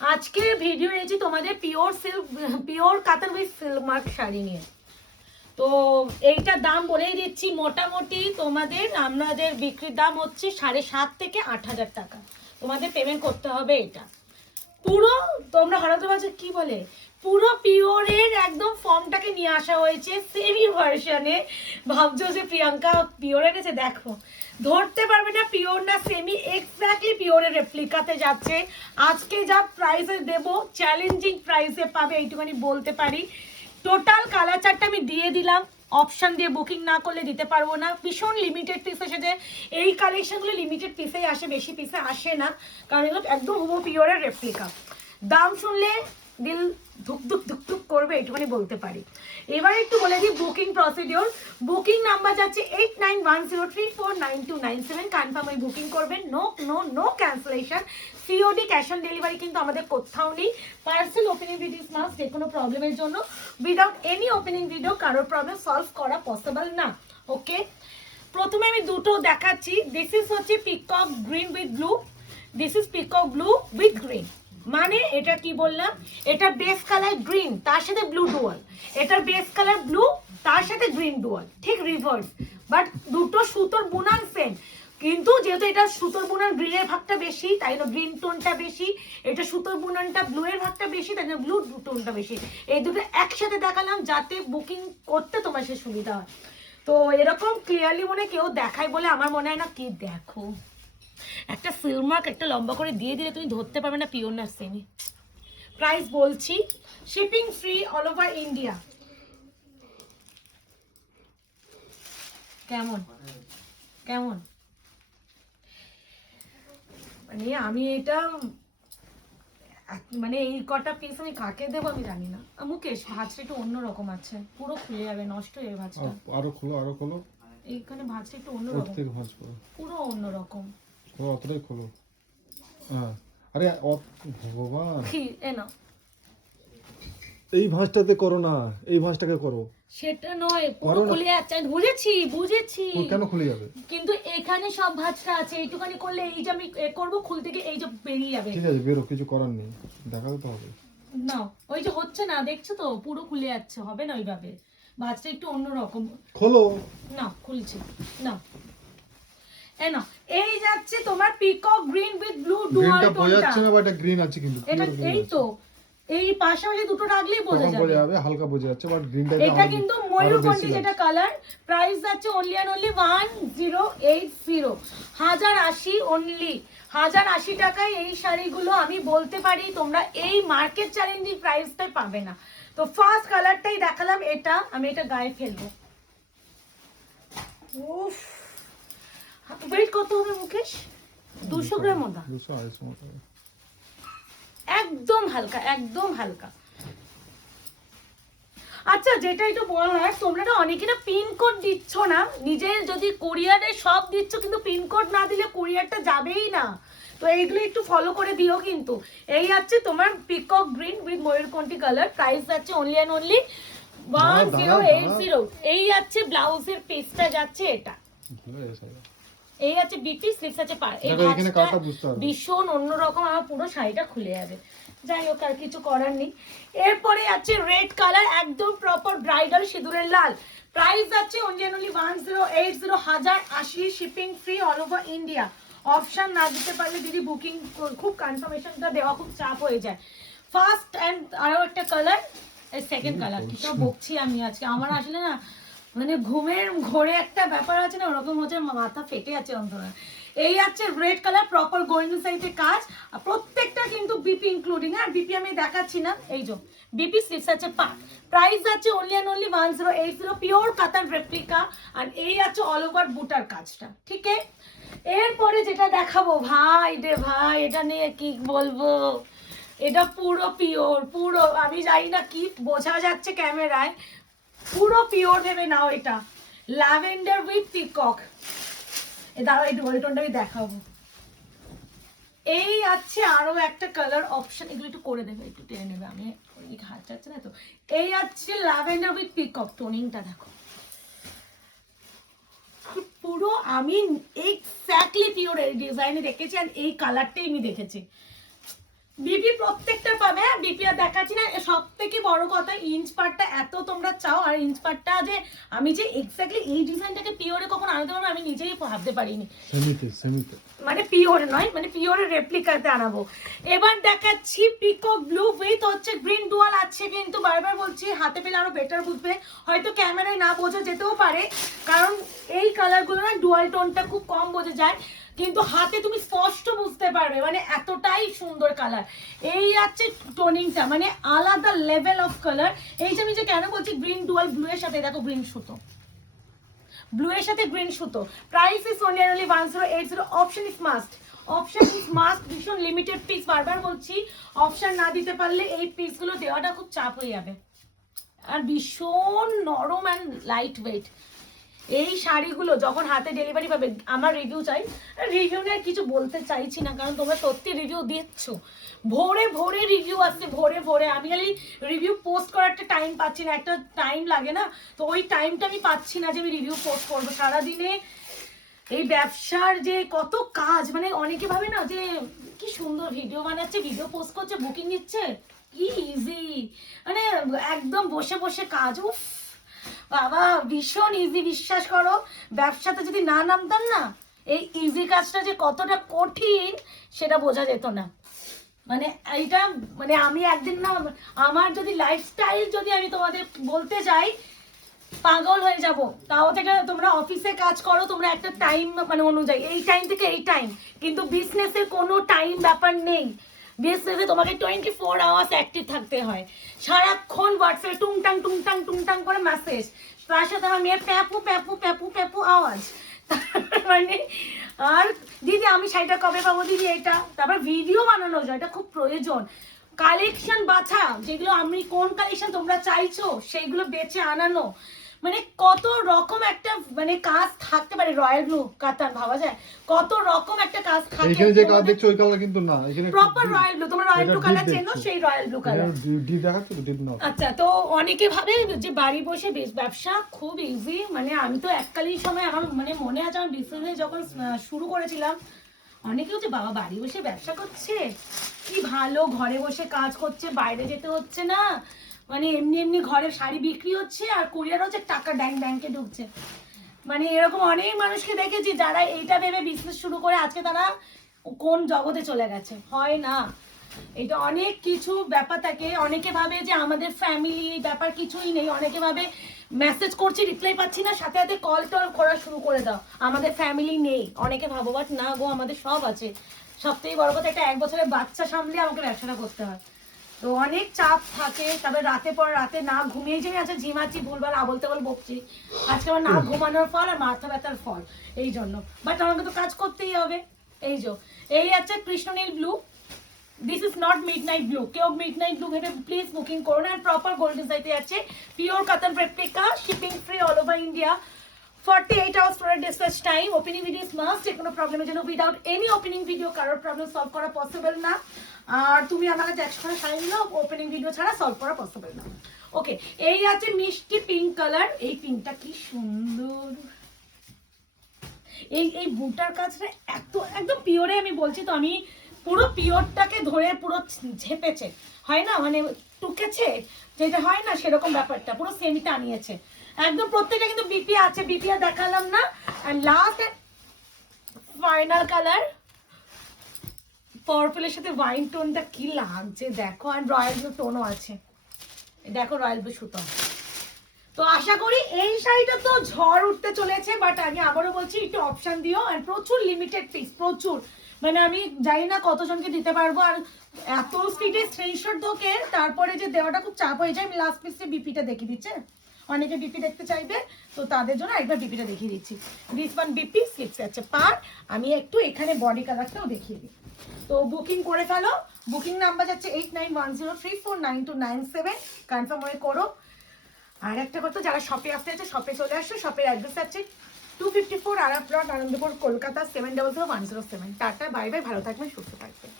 আজকে ভিডিও এনেছি তোমাদের পিওর সিল্ক, পিওর কাতান উইথ সিল্ক মার্ক শাড়ি নিয়ে। তো এইটার দাম বলেই দিচ্ছি, মোটামুটি তোমাদের আমাদের বিক্রির দাম হচ্ছে 7,500 থেকে 8,000 টাকা। তোমাদের পেমেন্ট করতে হবে। এটা পুরো তোমরা হঠাৎ ভাবছো কি বলে, পুরো পিওরের একদম ফর্মটাকে নিয়ে আসা হয়েছে সেমি ভার্সনে। ভাবছো যে প্রিয়াঙ্কা পিওর এনেছে, দেখো ধরতে পারবে না পিওর না সেমি, এক্স্যাক্টলি পিওরের রেপ্লিকাতে যাচ্ছে। আজকে যা প্রাইসে দেব চ্যালেঞ্জিং প্রাইসে পাবে, এইটুখানি বলতে পারি। টোটাল কালার চারটা আমি দিয়ে দিলাম, অপশন দিয়ে বুকিং না করলে দিতে পারবো না। ভীষণ লিমিটেড পিস এসেছে, এই কালেকশনগুলো লিমিটেড পিসেই আসে, বেশি পিসে আসে না, কারণ এগুলো একদম হুবহু পিওরের রেপ্লিকা। দাম শুনলে দিল ধুক ধুক ধুক ধুক করবে, এইটুখানি বলতে পারি। এবার একটু বলে দিই বুকিং প্রসিডিওর। বুকিং নাম্বার যাচ্ছে 8910349297। কনফার্ম ওই বুকিং করবেন, no no no cancellation. COD cash on delivery কিন্তু আমাদের কোথাও নেই। পার্সেল ওপেনিং ভিডিও মাস্ট, যে কোনো প্রবলেমের জন্য উইদাউট এনি ওপেনিং ভিডিও কারোর প্রবলেম সলভ করা পসিবল না। ওকে, প্রথমে আমি দুটো দেখাচ্ছি। দিস ইজ হচ্ছে peacock green with blue, this is peacock blue with green. মানে এটা কি বললাম, এটা বেস কালার গ্রিন তার সাথে ব্লু ডুয়াল, এটার বেস কালার ব্লু তার সাথে গ্রিন ডুয়াল, ঠিক রিভার্স, বাট দুটো সুতোর বুনান সেম। কিন্তু যেহেতু এটা সুতোর বুনান গ্রিনের ভাগটা বেশি, তাই জন্য গ্রিন টোনটা বেশি। এটা সুতোর বুনানটা ব্লু এর ভাগটা বেশি, তাই জন্য ব্লু টোনটা বেশি। এই দুটো একসাথে দেখালাম যাতে বুকিং করতে তোমার সে সুবিধা হয়। তো এরকম ক্লিয়ারলি মনে কেউ দেখায় বলে আমার মনে হয় না। কি দেখো, একটা সিল মার্ক একটা লম্বা করে দিয়ে দিলে তুমি ধরতে পারবে না পিওর না সেমি। প্রাইস বলছি, shipping free all over India. কেমন কেমন মানে আমি এটা মানে এই কটা পিস আমি কাকে দেবো আমি জানি না। মুকেশ, ভাঁজটা একটু অন্যরকম আছে, পুরো খুলে যাবে, নষ্ট হয়ে যাবে ভাঁজটা। আরো খোলো, আরো খোলো। এইখানে ভাঁজটা একটু অন্যরকম, ভাঁজ করো, পুরো অন্যরকম। খোলো, অতটাই খোলো। হ্যাঁ, আরে ভগবান, কি এনো এই ভাঁজটাতে করো না, এই ভাঁজটাকে করো। সেটা নয়, পুরো খুলে যাচ্ছে। আমি বুঝেছি বুঝেছি, কেন খুলে যাবে? কিন্তু এখানে সব ভাঁজটা আছে, এইটুখানি করলে এই যে আমি করবো খুলতে গিয়ে এই যে বেরিয়ে যাবে। ঠিক আছে, বেরো, কিছু করার নেই, দেখাতে তো হবে। না ওই যে হচ্ছে না, দেখছো তো পুরো খুলে যাচ্ছে, হবে না ওইভাবে। ভাঁজটা একটু অন্যরকম। খোলো না খুলছি না, না এই যাচ্ছে তোমার peacock green with blue dual গ্রিনটা বোঝা টোনটা। যাচ্ছে না, বা এটা গ্রিন আছে কিন্তু এটা এই তো এই পাশাপাশি দুটো রাখলেই বোঝা বোঝা যাবে। যাবে, হালকা বোঝা যাচ্ছে, বাট গ্রিনটা এটা কিন্তু ময়ূরকণ্ঠী যেটা কালার। প্রাইস যাচ্ছে অনলি অ্যান্ড অনলি 1080, 1080 অনলি, 1080 টাকায় এই শাড়িগুলো আমি বলতে পারি তোমরা এই মার্কেট চ্যালেঞ্জিং প্রাইসটাই পাবে না। তো ফার্স্ট কালারটাই দেখালাম, এটা আমি এটা গায়ে ফেলবো। উফ, ওয়েট কত হবে মুকেশ? 200 গ্রাম মতো, 200-250 মতো। একদম হালকা, একদম হালকা। আচ্ছা, যেটা একটু বলার, তোমরা না অনেকে না পিনকোড দিচ্ছ না, নিজে যদি কুরিয়ারে সব দিচ্ছ কিন্তু পিনকোড না দিলে কুরিয়ারটা যাবেই না। তো এইগুলো একটু ফলো করে দিও কিন্তু। এই আছে তোমার পিকক গ্রিন উইথ ময়ূরকণ্ঠী কালার, প্রাইস যাচ্ছে অনলি অ্যান্ড অনলি 1080। এই আছে ব্লাউজের পিসটা যাচ্ছে এটা, এই আছে বিপি, স্লিপস আছে পার। এই ভাঁজটা ভীষণ অন্যরকম, আমার পুরো শাড়িটা খুলে যাবে। যাই হোক, আর কিছু করার নেই। এরপরে আছে রেড কালার, একদম প্রপার ব্রাইডাল সিঁদুরের লাল। প্রাইস আছে only and only 1080, 1080, shipping free all over India. Option না দিতে পারলে দিদি বুকিং খুব কনফার্মেশনটা দেওয়া খুব চাপ হয়ে যায়। ফার্স্ট অ্যান্ড আরো একটা কালার, এই সেকেন্ড কালার। কি তো বকছি আমি আজকে, আমার আসলে না মানে ঘুমের ঘোরে একটা ব্যাপার আছে না, ওরকম হচ্ছে, মাথা ফেটে আছে অন্তরা। এই আছে রেড কালার, প্রপার গোল্ডেন সাইজের কাজ, আর প্রত্যেকটা কিন্তু বিপি ইনক্লুডিং। আর বিপি আমি দেখাচ্ছি না, এই যে বিপি স্লিপস আছে পা। প্রাইস আছে only and only 1080, pure katan replica. আর এই আছে অল ওভার বুটার কাজটা, ঠিক আছে। এরপরে যেটা দেখাবো ভাই রে ভাই, এটা নিয়ে কি বলবো, এটা পুরো পিওর, পুরো আমি জানি না কি বোঝা যাচ্ছে ক্যামেরায়, পুরো পিওর ভেবে নাও। এটা ল্যাভেন্ডার উইথ পিকক। দাঁড়াও এই ডুয়াল টোনটা আমি দেখাবো। এই আছে আরো একটা কালার অপশন, এগুলো একটু করে দেবে, একটু টেনে নেবে, আমি হাত যাচ্ছে না তো। এই আছে ল্যাভেন্ডার উইথ পিকক, টোনিংটা দেখো পুরো। আমি এক্স্যাক্টলি পিওর এই ডিজাইনে দেখেছি, আর এই কালারটাই আমি দেখেছি। বিপি প্রত্যেকটা পাবে, বিপি আর দেখাচ্ছি না। সব থেকে বড় কথা ইঞ্চ পাটটা এত তোমরা চাও, আর ইঞ্চ পাটটা যে আমি যে এক্স্যাক্টলি এই ডিজাইনটাকে পিওরে কখন আনতে পারবো আমি নিজেই ভাবতে পারিনি। সেমিতে মানে পিওর নয়, মানে পিওরের রেপ্লিকাতে আনাবো। এবার দেখাচ্ছি পিকক ব্লু উইথ হচ্ছে গ্রিন ডুয়াল আছে, কিন্তু বারবার বলছি হাতে পেলে আরো বেটার বুঝবে, হয়তো ক্যামেরায় না বোঝা যেতেও পারে, কারণ এই কালারগুলো না ডুয়াল টোনটা খুব কম বোঝা যায়, কিন্তু হাতে তুমি স্পষ্ট বুঝতে পারবে, মানে এতটাই সুন্দর কালার। এই আছে টোনিংটা, মানে আলাদা লেভেল অফ কালার। এই যে আমি যে কেন বলছি গ্রিন ডুয়াল ব্লু এর সাথে, দেখো গ্রিন সুতো, ব্লু এর সাথে গ্রিন সুতো। Price is only 1080, option is must, option is must. ভীষণ লিমিটেড পিস, বারবার বলছি অপশন না দিতে পারলে এই পিসগুলো দেওয়াটা খুব চাপ হয়ে যাবে। আর ভীষণ নরম অ্যান্ড লাইট ওয়েট। এই শাড়িগুলো যখন হাতে ডেলিভারি পাবে, আমার রিভিউ চাই। রিভিউ নিয়ে কিছু বলতে চাইছি না, কারণ তোমরা সত্যি রিভিউ দিচ্ছ, ভোরে ভোরে রিভিউ আসছে, ভোরে ভোরে। আমি খালি রিভিউ পোস্ট করার একটা টাইম পাচ্ছি না, একটা টাইম লাগে না, তো ওই টাইমটা আমি পাচ্ছি না যে আমি রিভিউ পোস্ট করবো। সারাদিনে এই ব্যবসার যে কত কাজ, মানে অনেকে ভাবে না যে কি সুন্দর ভিডিও বানাচ্ছে, ভিডিও পোস্ট করছে, বুকিং নিচ্ছে, কি ইজি, মানে একদম বসে বসে কাজ। উফ বাবা, ভীষণ ইজি, বিশ্বাস করো। ব্যবসাতে যদি না নামতাম না, এই ইজি কাজটা যে কতটা কঠিন সেটা বোঝা যেত না। মানে এইটা, মানে আমি একদিন না, আমার যদি লাইফস্টাইল যদি আমি তোমাদের বলতে যাই, পাগল হয়ে যাব। তাও থেকে তোমরা অফিসে কাজ করো, তোমরা একটা টাইম মানে অনুযায়ী, এই টাইম থেকে এই টাইম, কিন্তু বিজনেসের কোনো টাইম ব্যাপার নেই। বিজনেসে তোমাকে 24 আওয়ার্স অ্যাক্টিভ থাকতে হয়, সারাক্ষণ হোয়াটসঅ্যাপে টুংটাং টুংটাং টুংটাং করে মেসেজ, তার সাথে আমার মেয়ের প্যাপু প্যাপু প্যাপু প্যাপু আওয়াজ। মানে আর দিদি আমি শাড়িটা কবে পাবো দিদি, এটা তারপর ভিডিও বানানো যায়, এটা খুব প্রয়োজন। কালেকশন বাছা, যেগুলো আমি কোন কালেকশন তোমরা চাইছো সেইগুলো বেছে আনানো, মানে কত রকম একটা মানে কাজ থাকতে পারে। রয়্যাল ব্লু কাতান ভাবা যায়, কত রকম একটা কাজ থাকে। এখানে যে কালার দেখছো ওই কালার কিন্তু না, এখানে প্রপার রয়্যাল ব্লু, তোমরা রয়্যাল ব্লু কালার চেনো, সেই রয়্যাল ব্লু কালার। ডিপ দেখাচ্ছো তো, ডিপ না। আচ্ছা, তো অনেকে ভাবে যে বাড়ি বসে ব্যবসা খুব ইজি। মানে আমি তো এককালীন সময় আমার মানে মনে আছে, আমার বিজনেস যখন শুরু করেছিলাম, অনেকে হচ্ছে বাবা বাড়ি বসে ব্যবসা করছে, কি ভালো, ঘরে বসে কাজ করছে, বাইরে যেতে হচ্ছে না, মানে এমনি এমনি ঘরে শাড়ি বিক্রি হচ্ছে আর কুরিয়ার হচ্ছে, টাকা ব্যাংকে ঢুকছে। মানে এরকম অনেক মানুষকে দেখেছি যারা এইটা ভেবে বিজনেস শুরু করে আজকে তারা কোন জগতে চলে গেছে। হয় না, এটা অনেক কিছু ব্যাপার থাকে। অনেকে ভাবে যে আমাদের ফ্যামিলি ব্যাপার কিছুই নেই, অনেকে ভাবে মেসেজ করছি রিপ্লাই পাচ্ছি না, সাথে সাথে কল টল করা শুরু করে দাও, আমাদের ফ্যামিলি নেই, অনেকে ভাবো, বাট না গো, আমাদের সব আছে। সবথেকে বড় কথা, একটা 1 বছরের বাচ্চা সামলে আমাকে ব্যবসাটা করতে হয়, তো অনেক চাপ থাকে। তবে রাতে পর রাতে না ঘুমিয়ে যে আছে, ঝিমাচ্ছি, ভুলভাল আবল তাবল বকছি, আজকে আমার না ঘুমানোর ফল আর মাথা ব্যথার ফল, এই জন্য। বাট আমাকে তো কাজ করতেই হবে। এই যে এই আছে কৃষ্ণনীল blue, this is not midnight blue, কেউ মিডনাইট ব্লু ভেবে প্লিজ বুকিং করুন। আর প্রপার গোল্ডেন সাইতে আছে, pure katan replica, shipping free all over India, 48 hours for a dispatch time. Opening video is must, যে কোনো প্রবলেমের জন্য। উইদাউট এনি ওপেনিং ভিডিও কারোর প্রবলেম সলভ করা পসিবল না। আর তুমি আমার কাছে 100 শাড়ি নিলেও ওপেনিং ভিডিও ছাড়া সলভ করা পসিবল না। ওকে, এই আছে মিষ্টি পিঙ্ক কালার, এই পিঙ্কটা কি সুন্দর, এই এই বুটার কাজটা এত একদম পিওরে আমি বলছি তো, আমি পুরো পিওরটাকে ধরে পুরো ঝেপেছে, হয় না, মানে টুকেছে যেটা হয় না, সেরকম ব্যাপারটা পুরো সেমিটা আনিয়েছে একদম। প্রত্যেকটা কিন্তু বিপি আছে, বিপি আর দেখালাম না। আর লাস্ট ফাইনাল কালার, পার্পলের সাথে ওয়াইন টোনটা কি লাগছে দেখো, আর রয়্যাল ব্লু টোনও আছে, দেখো রয়্যাল ব্লু সুতো। তো আশা করি এই শাড়িটা তো ঝড় উঠতে চলেছে, বাট আমি আবারও বলছি একটু অপশন দিও। আর প্রচুর লিমিটেড পিস, প্রচুর, মানে আমি জানি না কতজনকে দিতে পারবো। আর এত স্পিডে স্ক্রিনশট দোকে তারপরে যে দেওয়াটা খুব চাপ হয়ে যায়। আমি লাস্ট পিসে বিপিটা দেখিয়ে দিচ্ছে, অনেকে বিপি দেখতে চাইবে, তো তাদের জন্য একবার বিপিটা দেখিয়ে দিচ্ছি। দিস ওয়ান বিপি স্লিপস আছে পার, আমি একটু এখানে বডি কালারটাও দেখিয়ে দিই। তো বুকিং করে ফেলো, বুকিং নাম্বার যাচ্ছে 8910349297, কনফার্ম হয়ে করো। আর একটা কথা, যারা শপে আসতে আছে শপে চলে আসো, শপের অ্যাড্রেস আছে 254 Arap road, Anandapur, Kolkata 700107। Tata, bye bye, ভালো থাকবেন, সুস্থ থাকবেন।